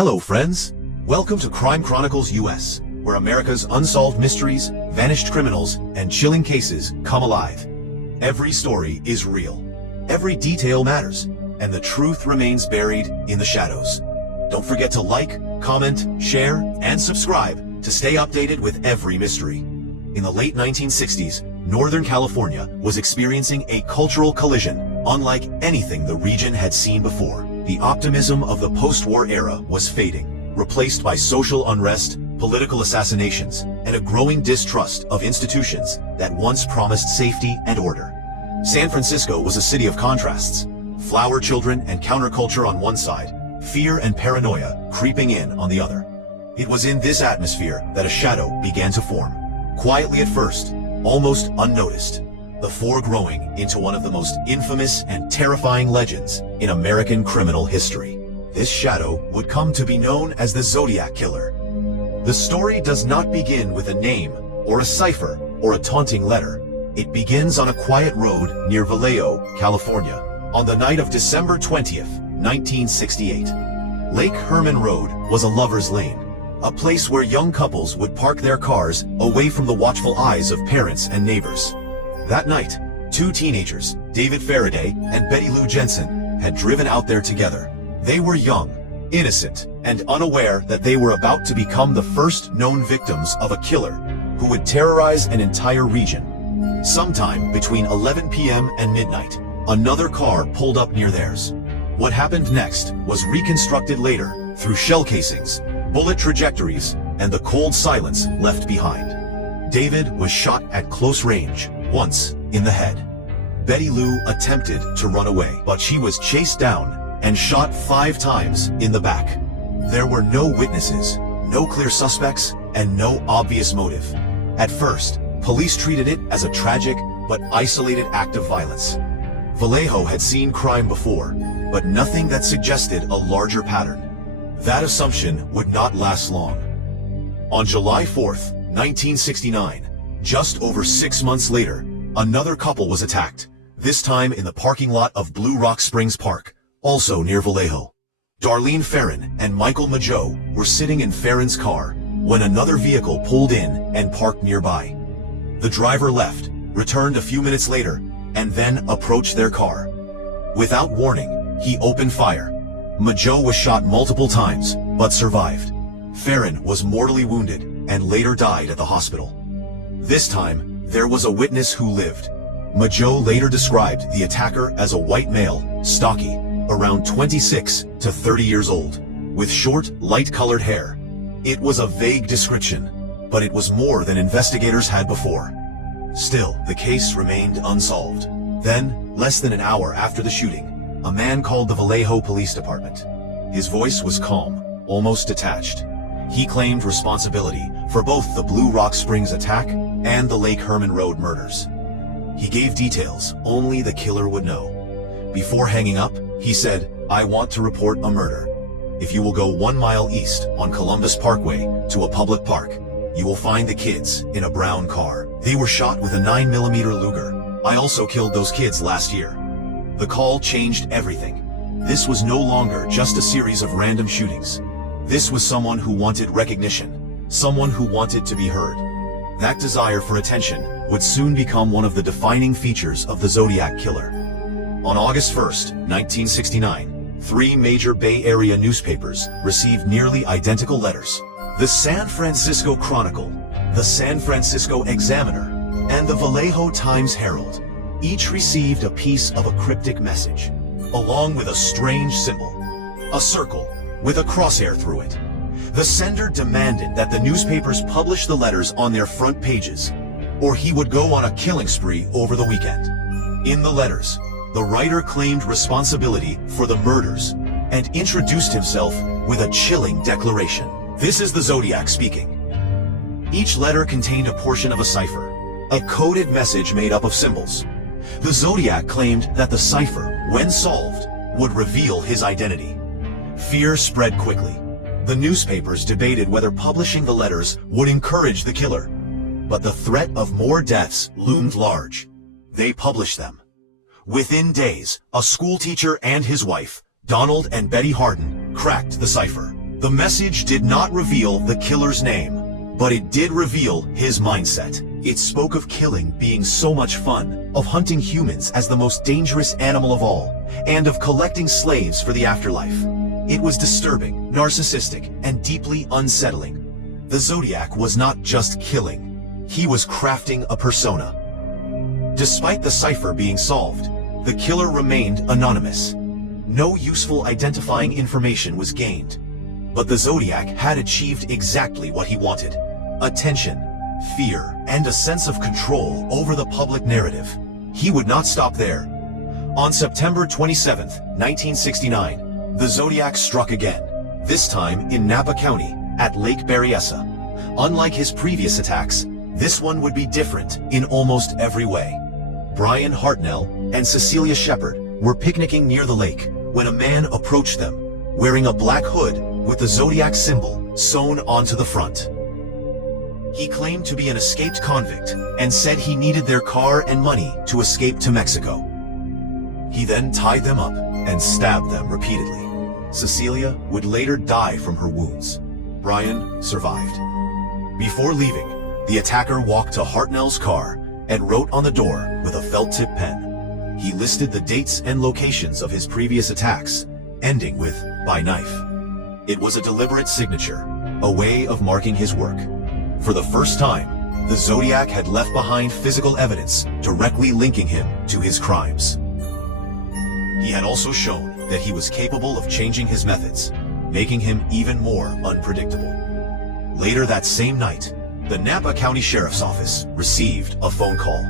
Hello friends, welcome to Crime Chronicles US, where America's unsolved mysteries, vanished criminals, and chilling cases come alive. Every story is real, every detail matters, and the truth remains buried in the shadows. Don't forget to like, comment, share, and subscribe to stay updated with every mystery. In the late 1960s, Northern California was experiencing a cultural collision unlike anything the region had seen before. The optimism of the post-war era was fading, replaced by social unrest, political assassinations, and a growing distrust of institutions that once promised safety and order. San Francisco was a city of contrasts. Flower children and counterculture on one side, fear and paranoia creeping in on the other. It was in this atmosphere that a shadow began to form. Quietly at first, almost unnoticed, the four growing into one of the most infamous and terrifying legends in American criminal history. This shadow would come to be known as the Zodiac Killer. The story does not begin with a name, or a cipher, or a taunting letter. It begins on a quiet road near Vallejo, California, on the night of December 20th, 1968. Lake Herman Road was a lover's lane, a place where young couples would park their cars away from the watchful eyes of parents and neighbors. That night, two teenagers, David Faraday and Betty Lou Jensen, had driven out there together. They were young, innocent, and unaware that they were about to become the first known victims of a killer who would terrorize an entire region. Sometime between 11 p.m. and midnight, another car pulled up near theirs. What happened next was reconstructed later through shell casings, bullet trajectories, and the cold silence left behind. David was shot at close range, once in the head. Betty Lou attempted to run away, but she was chased down and shot 5 times in the back. There were no witnesses, no clear suspects, and no obvious motive. At first, police treated it as a tragic but isolated act of violence. Vallejo had seen crime before, but nothing that suggested a larger pattern. That assumption would not last long. On July 4th, 1969, just over 6 months later, another couple was attacked, this time in the parking lot of Blue Rock Springs Park, also near Vallejo. Darlene Farron and Michael Mageau were sitting in Farron's car when another vehicle pulled in and parked nearby. The driver left, returned a few minutes later, and then approached their car. Without warning, he opened fire. Mageau was shot multiple times, but survived. Farron was mortally wounded and later died at the hospital. This time, there was a witness who lived. Mageau later described the attacker as a white male, stocky, around 26 to 30 years old, with short, light-colored hair. It was a vague description, but it was more than investigators had before. Still, the case remained unsolved. Then, less than an hour after the shooting, a man called the Vallejo Police Department. His voice was calm, almost detached. He claimed responsibility for both the Blue Rock Springs attack and the Lake Herman Road murders. He gave details only the killer would know. Before hanging up, he said, "I want to report a murder. If you will go 1 mile east on Columbus Parkway to a public park, you will find the kids in a brown car. They were shot with a 9mm Luger. I also killed those kids last year." The call changed everything. This was no longer just a series of random shootings. This was someone who wanted recognition, someone who wanted to be heard. That desire for attention would soon become one of the defining features of the Zodiac Killer. On August 1st, 1969, 3 major Bay Area newspapers received nearly identical letters. The San Francisco Chronicle, the San Francisco Examiner, and the Vallejo Times-Herald. Each received a piece of a cryptic message, along with a strange symbol, a circle with a crosshair through it. The sender demanded that the newspapers publish the letters on their front pages, or he would go on a killing spree over the weekend. In the letters, the writer claimed responsibility for the murders and introduced himself with a chilling declaration. "This is the Zodiac speaking." Each letter contained a portion of a cipher, a coded message made up of symbols. The Zodiac claimed that the cipher, when solved, would reveal his identity. Fear spread quickly. The newspapers debated whether publishing the letters would encourage the killer. But the threat of more deaths loomed large. They published them. Within days, a schoolteacher and his wife, Donald and Betty Harden, cracked the cipher. The message did not reveal the killer's name, but it did reveal his mindset. It spoke of killing being so much fun, of hunting humans as the most dangerous animal of all, and of collecting slaves for the afterlife. It was disturbing, narcissistic, and deeply unsettling. The Zodiac was not just killing. He was crafting a persona. Despite the cipher being solved, the killer remained anonymous. No useful identifying information was gained. But the Zodiac had achieved exactly what he wanted: attention, fear, and a sense of control over the public narrative. He would not stop there. On September 27, 1969, the Zodiac struck again, this time in Napa County, at Lake Berryessa. Unlike his previous attacks, this one would be different in almost every way. Brian Hartnell and Cecilia Shepard were picnicking near the lake when a man approached them, wearing a black hood with the Zodiac symbol sewn onto the front. He claimed to be an escaped convict and said he needed their car and money to escape to Mexico. He then tied them up and stabbed them repeatedly. Cecilia would later die from her wounds. Brian survived. Before leaving, the attacker walked to Hartnell's car and wrote on the door with a felt-tip pen. He listed the dates and locations of his previous attacks, ending with "by knife." It was a deliberate signature, a way of marking his work. For the first time, the Zodiac had left behind physical evidence directly linking him to his crimes. He had also shown that he was capable of changing his methods, making him even more unpredictable. Later that same night, the Napa County Sheriff's Office received a phone call.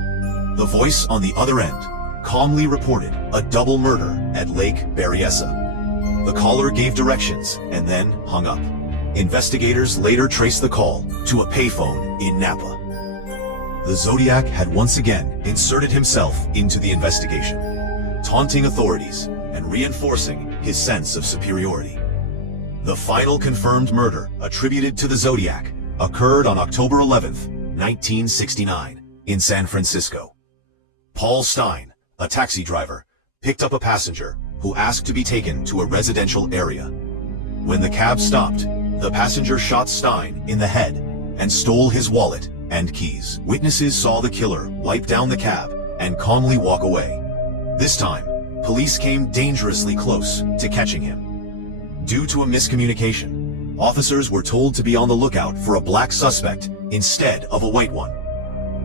The voice on the other end calmly reported a double murder at Lake Berryessa. The caller gave directions and then hung up. Investigators later traced the call to a payphone in Napa. The Zodiac had once again inserted himself into the investigation, taunting authorities and reinforcing his sense of superiority. The final confirmed murder attributed to the Zodiac occurred on October 11, 1969, in San Francisco. Paul Stein, a taxi driver, picked up a passenger who asked to be taken to a residential area. When the cab stopped, the passenger shot Stein in the head and stole his wallet and keys. Witnesses saw the killer wipe down the cab and calmly walk away. This time, police came dangerously close to catching him. Due to a miscommunication, officers were told to be on the lookout for a black suspect instead of a white one.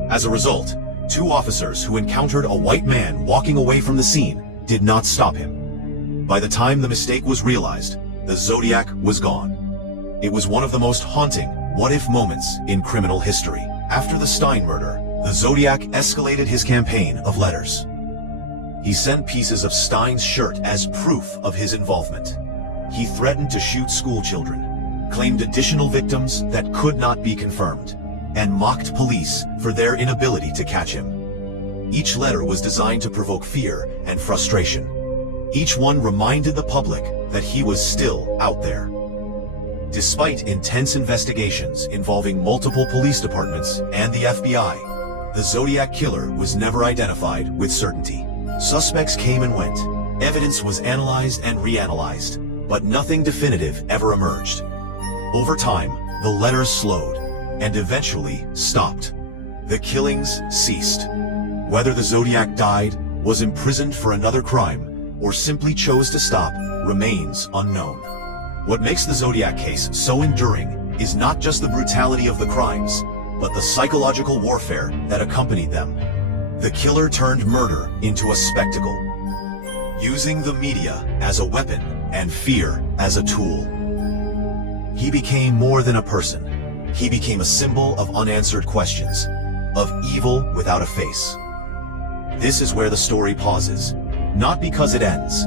As a result, 2 officers who encountered a white man walking away from the scene did not stop him. By the time the mistake was realized, the Zodiac was gone. It was one of the most haunting what-if moments in criminal history. After the Stein murder, the Zodiac escalated his campaign of letters. He sent pieces of Stein's shirt as proof of his involvement. He threatened to shoot school children, claimed additional victims that could not be confirmed, and mocked police for their inability to catch him. Each letter was designed to provoke fear and frustration. Each one reminded the public that he was still out there. Despite intense investigations involving multiple police departments and the FBI, the Zodiac killer was never identified with certainty. Suspects came and went, evidence was analyzed and reanalyzed, but nothing definitive ever emerged. Over time, the letters slowed and eventually stopped. The killings ceased. Whether the Zodiac died, was imprisoned for another crime, or simply chose to stop remains unknown. What makes the Zodiac case so enduring is not just the brutality of the crimes, but the psychological warfare that accompanied them. The killer turned murder into a spectacle, using the media as a weapon and fear as a tool. He became more than a person. He became a symbol of unanswered questions, of evil without a face. This is where the story pauses, not because it ends,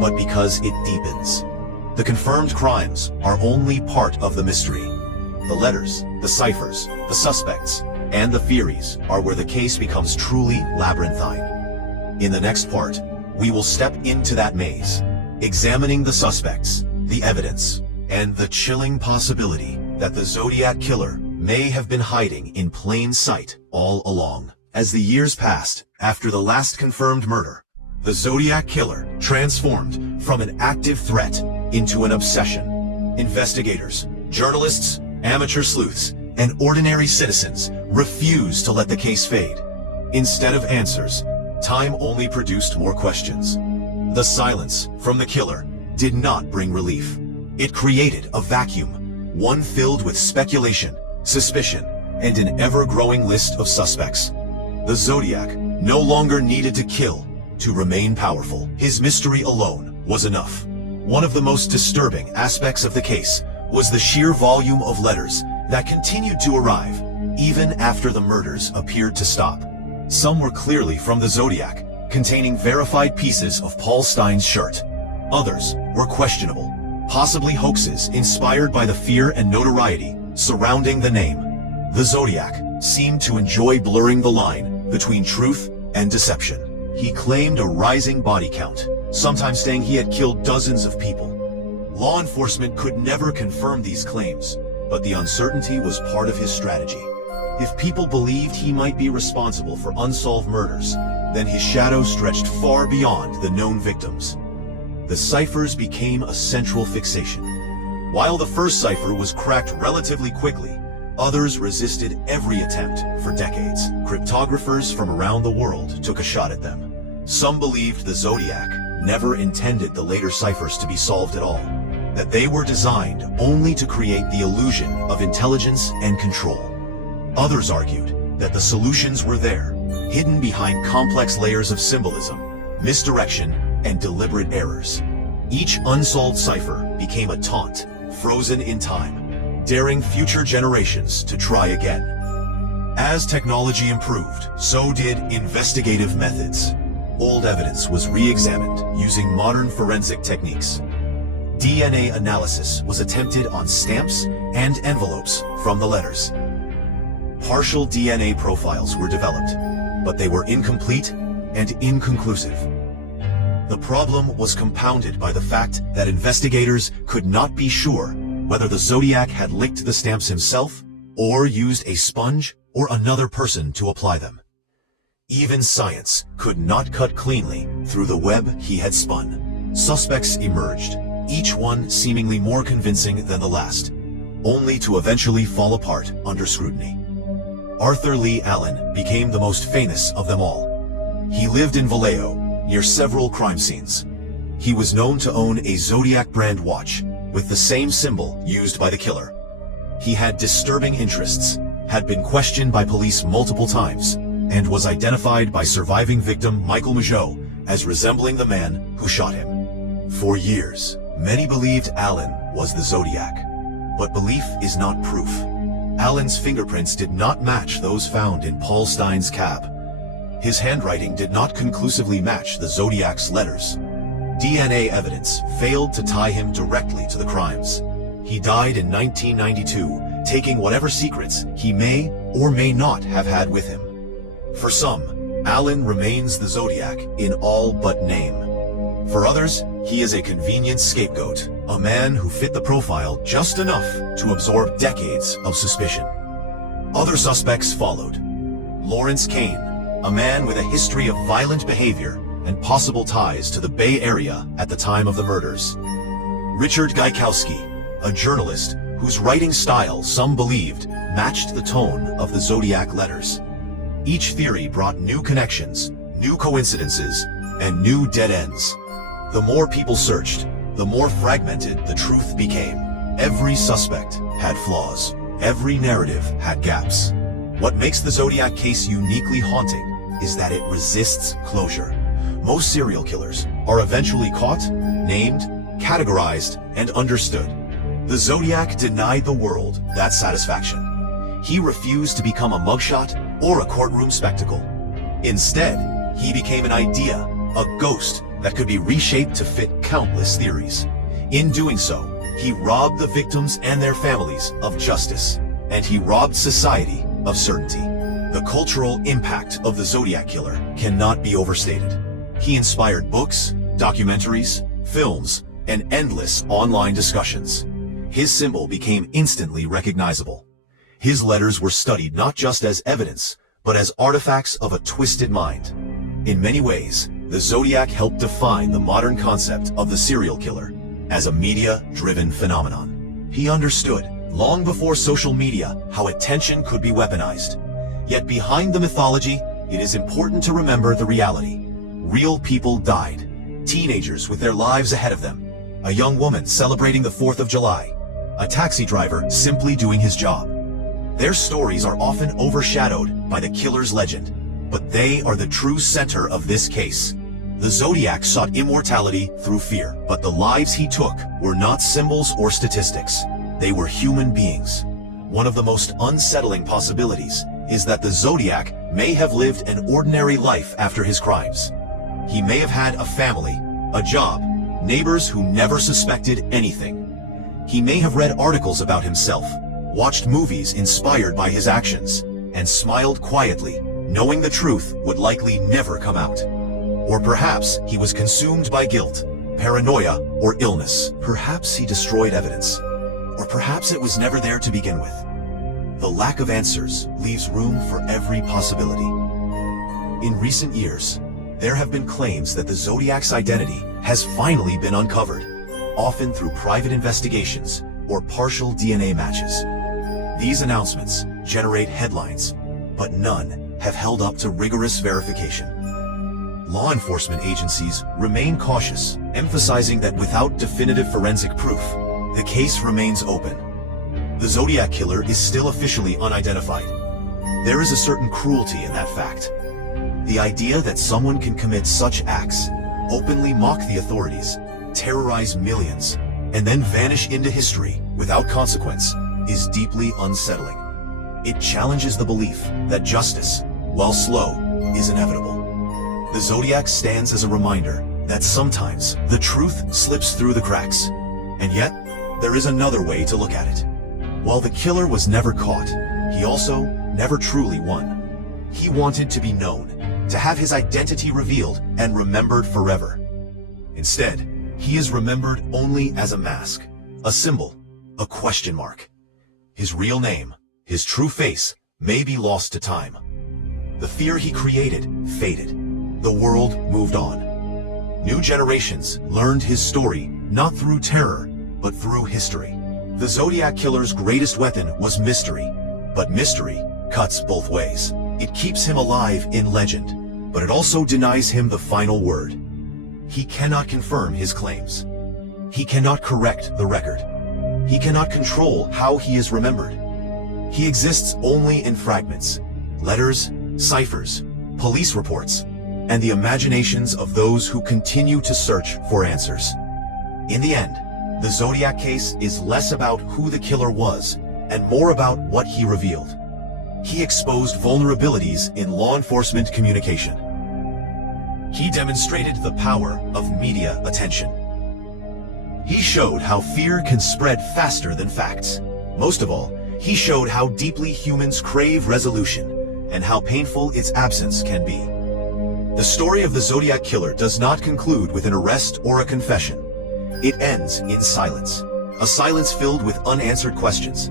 but because it deepens. The confirmed crimes are only part of the mystery. The letters, the ciphers, the suspects, and the theories are where the case becomes truly labyrinthine. In the next part, we will step into that maze, examining the suspects, the evidence, and the chilling possibility that the Zodiac killer may have been hiding in plain sight all along. As the years passed, after the last confirmed murder, the Zodiac killer transformed from an active threat into an obsession. Investigators, journalists, amateur sleuths, and ordinary citizens refused to let the case fade. Instead of answers, time only produced more questions. The silence from the killer did not bring relief. It created a vacuum, one filled with speculation, suspicion, and an ever-growing list of suspects. The Zodiac no longer needed to kill to remain powerful. His mystery alone was enough. One of the most disturbing aspects of the case was the sheer volume of letters that continued to arrive, even after the murders appeared to stop. Some were clearly from the Zodiac, containing verified pieces of Paul Stein's shirt. Others were questionable, possibly hoaxes inspired by the fear and notoriety surrounding the name. The Zodiac seemed to enjoy blurring the line between truth and deception. He claimed a rising body count, sometimes saying he had killed dozens of people. Law enforcement could never confirm these claims, but the uncertainty was part of his strategy. If people believed he might be responsible for unsolved murders, then his shadow stretched far beyond the known victims. The ciphers became a central fixation. While the first cipher was cracked relatively quickly, others resisted every attempt for decades. Cryptographers from around the world took a shot at them. Some believed the Zodiac never intended the later ciphers to be solved at all, that they were designed only to create the illusion of intelligence and control. Others argued that the solutions were there, hidden behind complex layers of symbolism, misdirection, and deliberate errors. Each unsolved cipher became a taunt, frozen in time, daring future generations to try again. As technology improved, so did investigative methods. Old evidence was re-examined using modern forensic techniques. DNA analysis was attempted on stamps and envelopes from the letters. Partial DNA profiles were developed, but they were incomplete and inconclusive. The problem was compounded by the fact that investigators could not be sure whether the Zodiac had licked the stamps himself or used a sponge or another person to apply them. Even science could not cut cleanly through the web he had spun. Suspects emerged, each one seemingly more convincing than the last, only to eventually fall apart under scrutiny. Arthur Lee Allen became the most famous of them all. He lived in Vallejo, near several crime scenes. He was known to own a Zodiac brand watch with the same symbol used by the killer. He had disturbing interests, had been questioned by police multiple times, and was identified by surviving victim Michael Mageau as resembling the man who shot him. For years, many believed Allen was the Zodiac, but belief is not proof. Allen's fingerprints did not match those found in Paul Stein's cab. His handwriting did not conclusively match the Zodiac's letters. DNA evidence failed to tie him directly to the crimes. He died in 1992, taking whatever secrets he may or may not have had with him. For some, Allen remains the Zodiac in all but name. For others, he is a convenient scapegoat, a man who fit the profile just enough to absorb decades of suspicion. Other suspects followed. Lawrence Kane, a man with a history of violent behavior and possible ties to the Bay Area at the time of the murders. Richard Gaikowski, a journalist whose writing style some believed matched the tone of the Zodiac letters. Each theory brought new connections, new coincidences, and new dead ends. The more people searched, the more fragmented the truth became. Every suspect had flaws. Every narrative had gaps. What makes the Zodiac case uniquely haunting is that it resists closure. Most serial killers are eventually caught, named, categorized, and understood. The Zodiac denied the world that satisfaction. He refused to become a mugshot or a courtroom spectacle. Instead, he became an idea, a ghost that could be reshaped to fit countless theories. In doing so, he robbed the victims and their families of justice, and he robbed society of certainty. The cultural impact of the Zodiac Killer cannot be overstated. He inspired books, documentaries, films, and endless online discussions. His symbol became instantly recognizable. His letters were studied not just as evidence, but as artifacts of a twisted mind. In many ways, the Zodiac helped define the modern concept of the serial killer as a media-driven phenomenon. He understood, long before social media, how attention could be weaponized. Yet behind the mythology, it is important to remember the reality. Real people died. Teenagers with their lives ahead of them. A young woman celebrating the 4th of July. A taxi driver simply doing his job. Their stories are often overshadowed by the killer's legend, but they are the true center of this case. The Zodiac sought immortality through fear, but the lives he took were not symbols or statistics. They were human beings. One of the most unsettling possibilities is that the Zodiac may have lived an ordinary life after his crimes. He may have had a family, a job, neighbors who never suspected anything. He may have read articles about himself, watched movies inspired by his actions, and smiled quietly, knowing the truth would likely never come out. Or perhaps he was consumed by guilt, paranoia, or illness. Perhaps he destroyed evidence. Or perhaps it was never there to begin with. The lack of answers leaves room for every possibility. In recent years, there have been claims that the Zodiac's identity has finally been uncovered, often through private investigations or partial DNA matches. These announcements generate headlines, but none have held up to rigorous verification. Law enforcement agencies remain cautious, emphasizing that without definitive forensic proof, the case remains open. The Zodiac killer is still officially unidentified. There is a certain cruelty in that fact. The idea that someone can commit such acts, openly mock the authorities, terrorize millions, and then vanish into history without consequence is deeply unsettling. It challenges the belief that justice, while slow, is inevitable. The Zodiac stands as a reminder that sometimes the truth slips through the cracks. And yet, there is another way to look at it. While the killer was never caught, he also never truly won. He wanted to be known, to have his identity revealed and remembered forever. Instead, he is remembered only as a mask, a symbol, a question mark. His real name, his true face, may be lost to time. The fear he created faded. The world moved on. New generations learned his story not through terror, but through history. The Zodiac killer's greatest weapon was mystery, but mystery cuts both ways. It keeps him alive in legend, but it also denies him the final word. He cannot confirm his claims. He cannot correct the record. He cannot control how he is remembered. He exists only in fragments, letters, ciphers, police reports, and the imaginations of those who continue to search for answers. In the end, the Zodiac case is less about who the killer was and more about what he revealed. He exposed vulnerabilities in law enforcement communication. He demonstrated the power of media attention. He showed how fear can spread faster than facts. Most of all, he showed how deeply humans crave resolution and how painful its absence can be. The story of the Zodiac killer does not conclude with an arrest or a confession. It ends in silence. A silence filled with unanswered questions,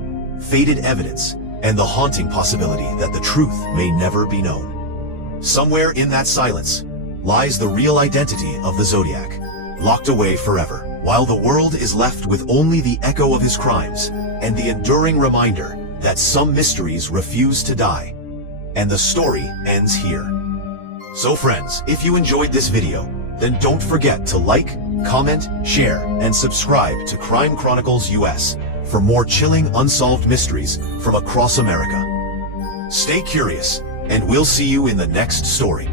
faded evidence, and the haunting possibility that the truth may never be known. Somewhere in that silence lies the real identity of the Zodiac, locked away forever, while the world is left with only the echo of his crimes and the enduring reminder that some mysteries refuse to die. And the story ends here. So friends, if you enjoyed this video, then don't forget to like, comment, share, and subscribe to Crime Chronicles US for more chilling unsolved mysteries from across America. Stay curious, and we'll see you in the next story.